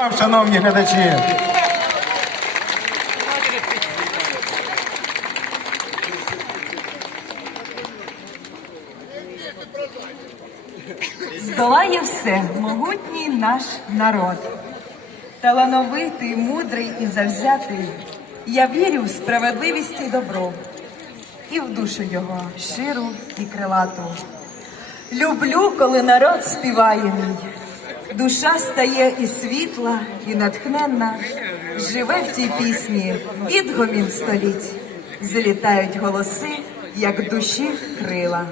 Вам, шановні глядачі. Здолає все могутній наш народ. Талановитий, мудрий і завзятий. Я вірю в справедливість і добро, і в душу його щиру і крилату. Люблю, коли народ співає мій. Душа стає і світла, і натхненна. Живе в тій пісні відгомін століть. Злітають голоси, як душі крила.